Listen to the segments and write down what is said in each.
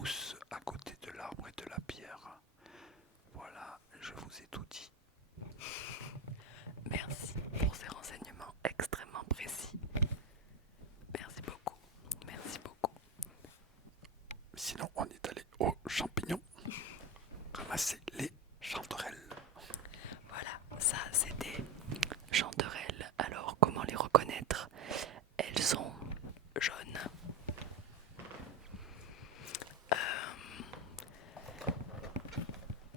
mousse à côté de l'arbre et de la pierre. Voilà, je vous ai tout dit. Merci pour ces renseignements extrêmement précis. Merci beaucoup. Merci beaucoup. Sinon, on est allé aux champignons ramasser les chanterelles. Voilà, ça c'est des chanterelles. Alors comment les reconnaître? Elles sont jaunes.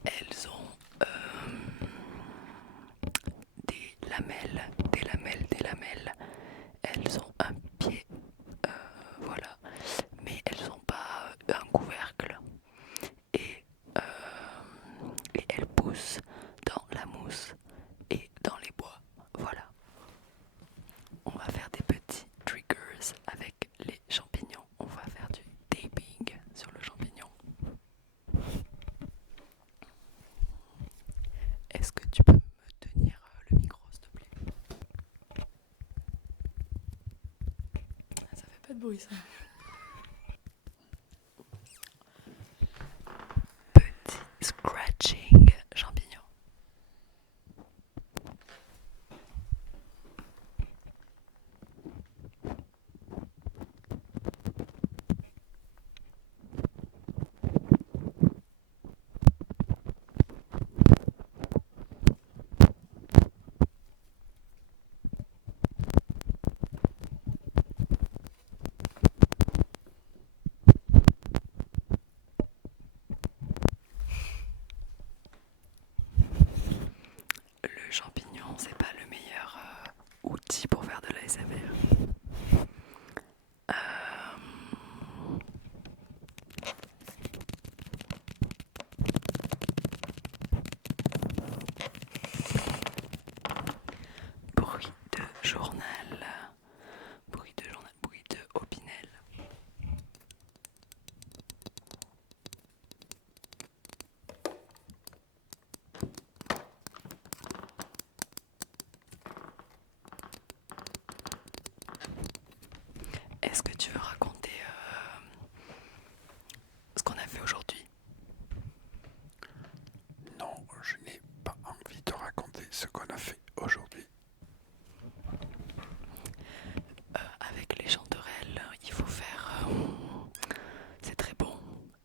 Elles ont des lamelles, des lamelles, des lamelles. Elles ont un pied, voilà, mais elles n'ont pas un couvercle. Et, euh, et elles poussent dans la mousse et dans les bois. Voilà. On va faire des petits triggers avec les champignons. On va faire du taping sur le champignon. Est-ce que tu peux me tenir le micro, s'il te plaît? Ça fait pas de bruit, ça. Petit scratching champignon. Le champignon, c'est pas le meilleur outil pour faire de l'ASMR. Euh, bruit de journal, bruit de journal, bruit de opinel. Est-ce que tu veux raconter ce qu'on a fait aujourd'hui? Non, je n'ai pas envie de raconter ce qu'on a fait aujourd'hui. Avec les chanterelles, il faut faire... c'est très bon.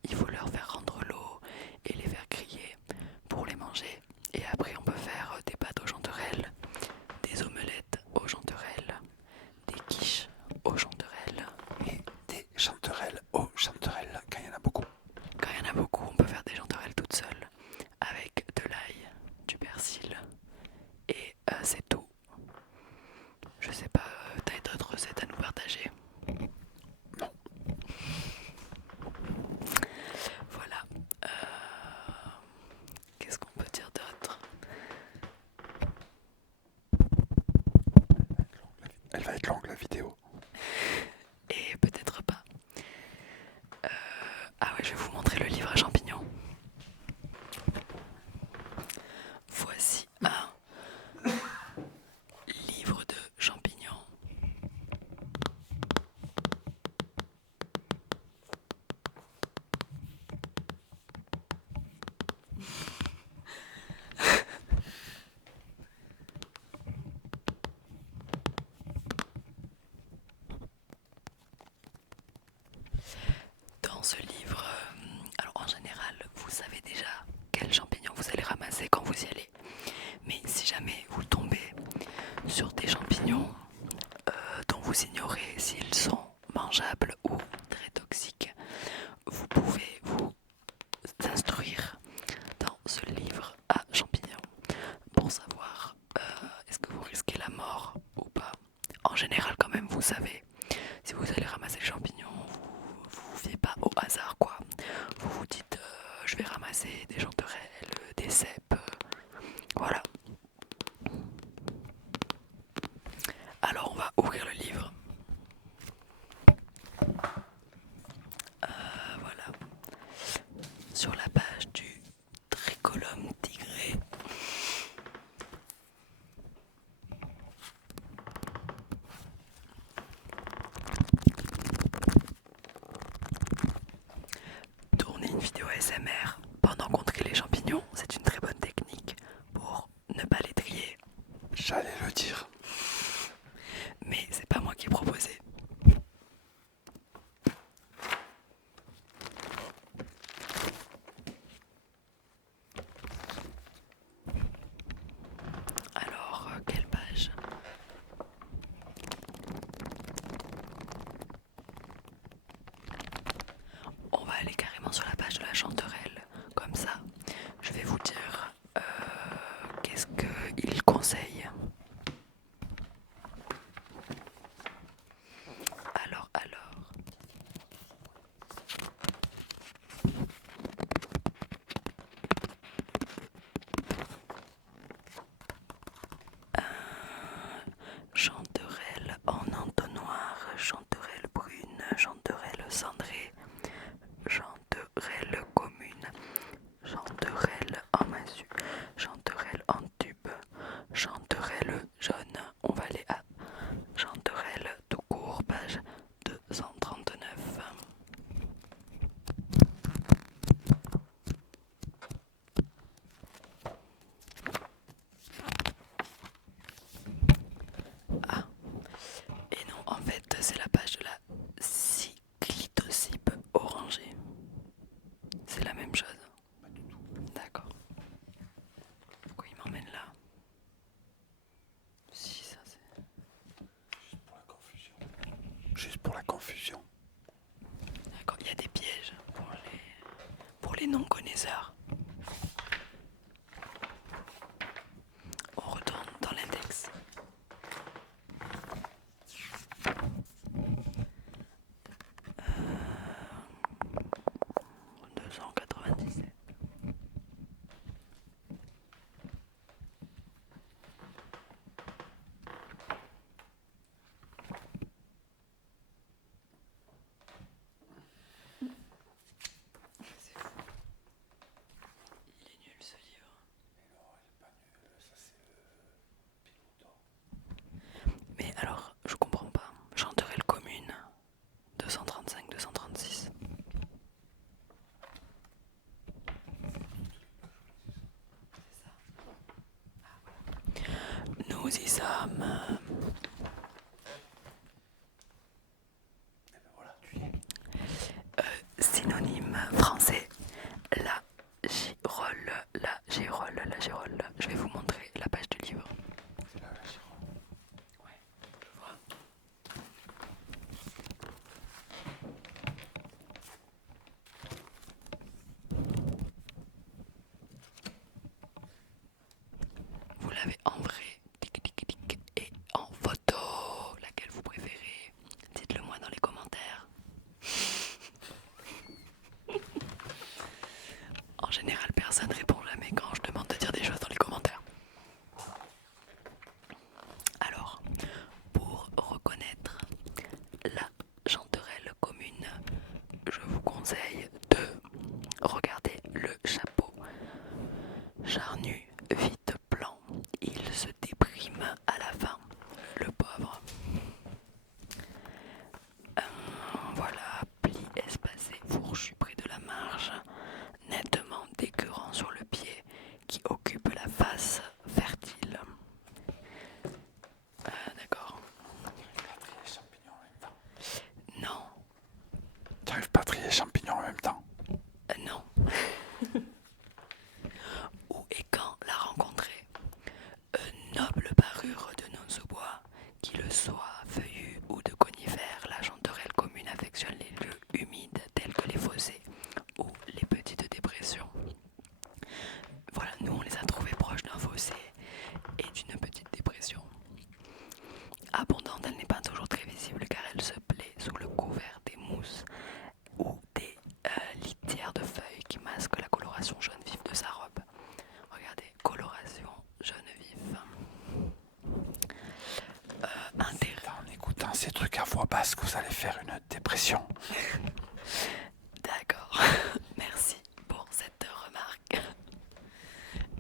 Il faut leur faire rendre l'eau et les faire griller pour les manger. Et après, on peut faire des pâtes aux chanterelles, des omelettes aux chanterelles, des quiches aux chanterelles. Et des chanterelles aux chanterelles, quand il y en a beaucoup. Quand il y en a beaucoup, on peut faire des chanterelles toutes seules avec de l'ail, du persil et c'est tout. Je sais pas, t'as d'autres recettes à nous partager? Non, Voilà. Euh, Qu'est-ce qu'on peut dire d'autre? elle va être longue la vidéo. Et peut-être pas. Ah ouais, je vais vous montrer le livre à champignons. Voici un livre de champignons. Dans ce livre, alors en général, vous savez déjà quels champignons vous allez ramasser quand vous y allez. Mais si jamais vous tombez sur des champignons dont vous ignorez s'ils sont mangeables ou très toxiques, vous pouvez vous instruire dans ce livre à champignons pour savoir est-ce que vous risquez la mort ou pas. En général, quand même, vous savez, si vous allez ramasser les champignons, vous fiez pas au hasard, quoi. Vous vous dites, je vais ramasser des chanterelles, des cèpes, voilà. Alors, on va ouvrir le livre. Voilà. Sur la page du tricolome tigré. mer pendant qu'on trie les champignons. C'est une très bonne technique pour ne pas les trier. J'allais le dire. Mais c'est pas moi qui ai proposé. Alors, quelle page? On va aller carrément sur la page de la chanterelle. Comme ça, je vais vous dire qu'est-ce qu'il conseille. Alors. Chanterelle en entonnoir, chanterelle brune, chanterelle cendrée, chanterelle commune, chanterelle en massue, chanterelle en tube, chanterelle jaune. On va aller à chanterelle tout court, page 239. Ah, et non, en fait, c'est la page de la cyclitocype orangée. C'est la même chose. Pas du tout. D'accord. Pourquoi il m'emmène là? Si, ça c'est... Juste pour la confusion. Juste pour la confusion. D'accord, il y a des pièges pour les non-connaisseurs. On retourne dans l'index. Euh, 297. C'est fou. Il est nul ce livre. Mais non, elle est pas nulle. Ça, c'est le pilote. Mais alors, je comprends pas. Chanterelle commune, 235, 236. Nous y sommes. Et ben voilà, tu y es. Synonyme français, la girole, la girole, la girole. Je vais vous montrer la page du livre. C'est là la Gironde. Ouais, je vois. Vous l'avez en vrai, tic tic tic, et en photo. Laquelle vous préférez? Dites-le moi dans les commentaires. En général, personne répond jamais quand je demande de dire des choses dans les commentaires. Alors, pour reconnaître la chanterelle commune, je vous conseille de regarder le chapeau charnu, vite blanc. Il se déprime à la fin, le pauvre. Voilà, pli espacé, fourchu près de la marge, nettement décurant sur le pied qui occupe la face fertile. D'accord. Pas trier les champignons en même temps. Non, Tu n'arrives pas à trier les champignons en même temps. non. Où et quand la rencontrer? Noble parure de nos sous-bois, qui le soit feuillu ou de conifères, la chanterelle commune affectionne les lieux humides tels que les fossés ou les petites dépressions. Voilà, nous on les a trouvés proches d'un fossé et d'une petite dépression. Abondante, elle n'est pas toujours très visible car elle se plaît sous le couvert des mousses ou des litières de feuilles qui masquent la coloration jaune vif de sa robe. Regardez, coloration jaune vif. Intérêt. En écoutant ces trucs à voix basse que vous allez faire une dépression. D'accord, merci pour cette remarque.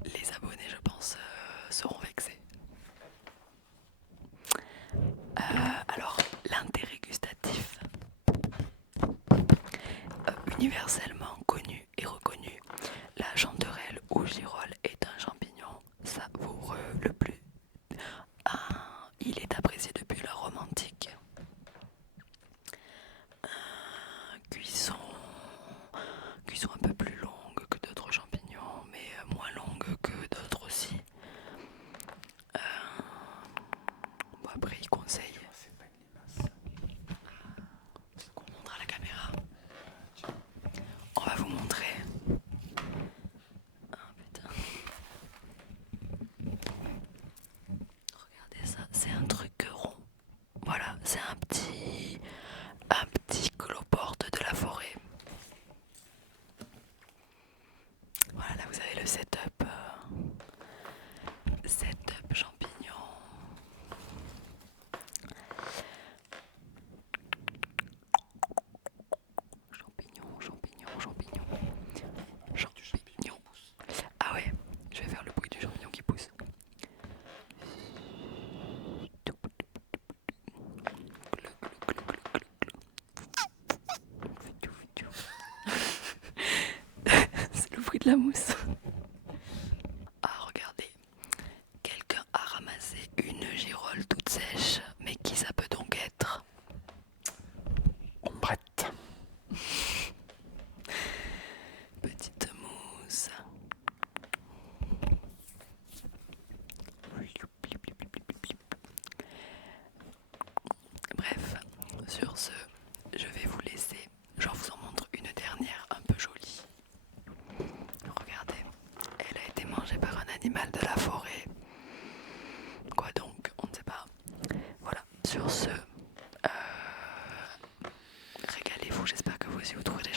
Les abonnés, je pense, seront vexés. Alors, l'intérêt gustatif, universellement connu et reconnu qui sont un peu plus longues que d'autres champignons, mais moins longues que d'autres aussi. Bon, après, ils conseillent. C'est pas une limace. On montre à la caméra. On va vous montrer. Ah putain. Regardez ça, c'est un truc rond. Voilà, c'est un petit cloporte de la forêt. Voilà, là vous avez le setup champignon. Champignon. Ah ouais, je vais faire le bruit du champignon qui pousse. C'est le bruit de la mousse. Ah, regardez. Quelqu'un a ramassé une girole toute sèche, mais qui ça peut donc être? Ombrette. Petite mousse. Bref, sur ce, je vais vous laisser. J'en vous en montre une dernière un peu jolie. Regardez, elle a été mangée par un animal de la forêt. Quoi donc? On ne sait pas. Voilà, sur ce, régalez-vous, j'espère que vous aussi vous trouverez